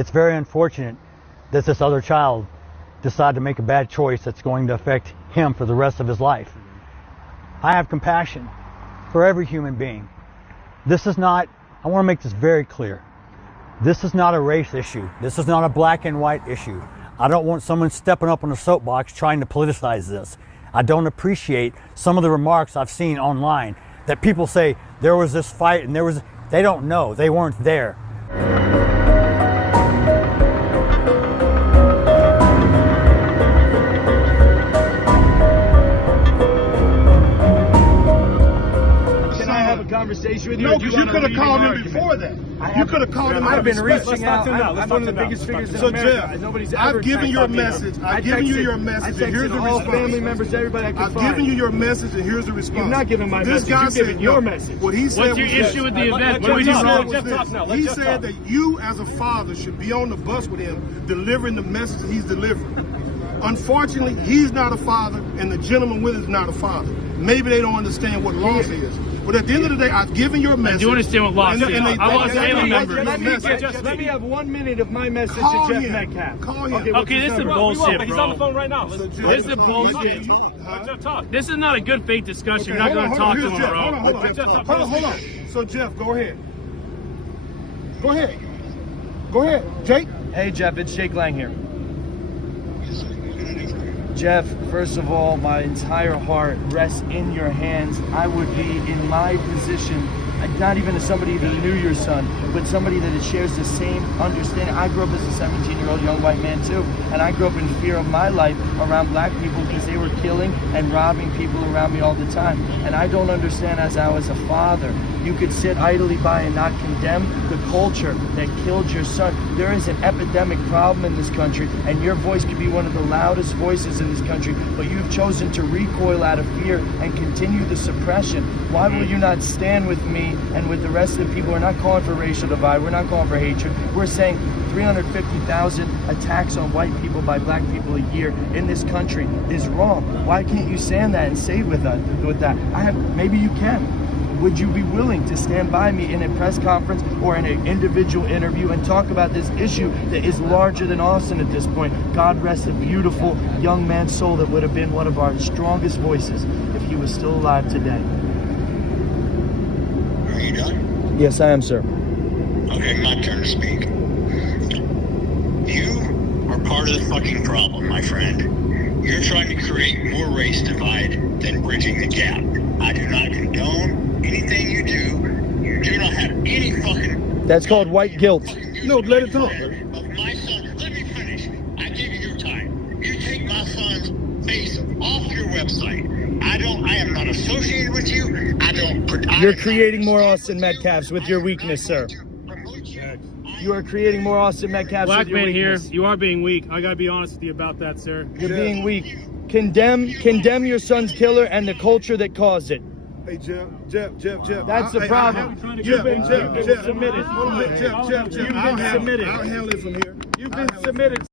It's very unfortunate that this other child decided to make a bad choice that's going to affect him for the rest of his life. I have compassion for every human being. This is not, I want to make this very clear. This is not a race issue. This is not a black and white issue. I don't want someone stepping up on a soapbox trying to politicize this. I don't appreciate some of the remarks I've seen online that people say there was this fight and they don't know, they weren't there. Conversation with you. No, because you could have called him before that. You could have called him. I've been respect. reaching out. I'm one of the biggest figures in So America. Jeff, Nobody's ever I've given you a message. I've given you your message, and here's the all response. family members, everybody I could I've find. given you your message, and here's the response. You've not given my this message. Guy You've said, given your message. What he said What's your was issue with the event? What What he did you said say? was this. He said that you, as a father, should be on the bus with him, delivering the message that he's delivering. Unfortunately, he's not a father, and the gentleman with him is not a father. Maybe they don't understand what loss is. But at the end of the day, I've given your message. I do understand what loss is. I lost family members. Let me have 1 minute of my message Call to Jeff him. Metcalf. Call him. Okay, this is bullshit, bro. He's on the phone right now. This is bullshit. This is not a good faith discussion. You're not going to talk to him, bro. Hold on. So, Jeff, go ahead. Go ahead. Jake? Hey, Jeff, it's Jake Lang here. Jeff, first of all, my entire heart rests in your hands. I would be in my position, not even as somebody that knew your son, but somebody that shares the same understanding. I grew up as a 17-year-old young white man too, and I grew up in fear of my life around black people because they were killing and robbing people around me all the time. And I don't understand, as I was a father, you could sit idly by and not condemn the culture that killed your son. There is an epidemic problem in this country, and your voice could be one of the loudest voices in this country, but you've chosen to recoil out of fear and continue the suppression. Why will you not stand with me and with the rest of the people? We're not calling for racial divide. We're not calling for hatred. We're saying 350,000 attacks on white people by black people a year in this country is wrong. Why can't you stand that and say with that? Maybe you can. Would you be willing to stand by me in a press conference or in an individual interview and talk about this issue that is larger than Austin at this point? God rest a beautiful young man's soul that would have been one of our strongest voices if he was still alive today. Are you done? Yes, I am, sir. Okay, my turn to speak. You are part of the fucking problem, my friend. You're trying to create more race divide than bridging the gap. I do not condone anything you do. You do not have any fucking... That's called white guilt. No, let it talk. Of my son. Let me finish. I gave you your time. You take my son's face off your website. I am not associated with you. You're creating more Austin Metcalfs with your weakness, sir. You are creating more Austin Metcalfs Black with your man here, weakness. you are being weak. I got to be honest with you about that, sir. You're being weak. Condemn your son's killer and the culture that caused it. Hey, Jeff. That's the problem. You've been submitted. Jeff. You've been submitted. I'll handle it from here. You've been submitted.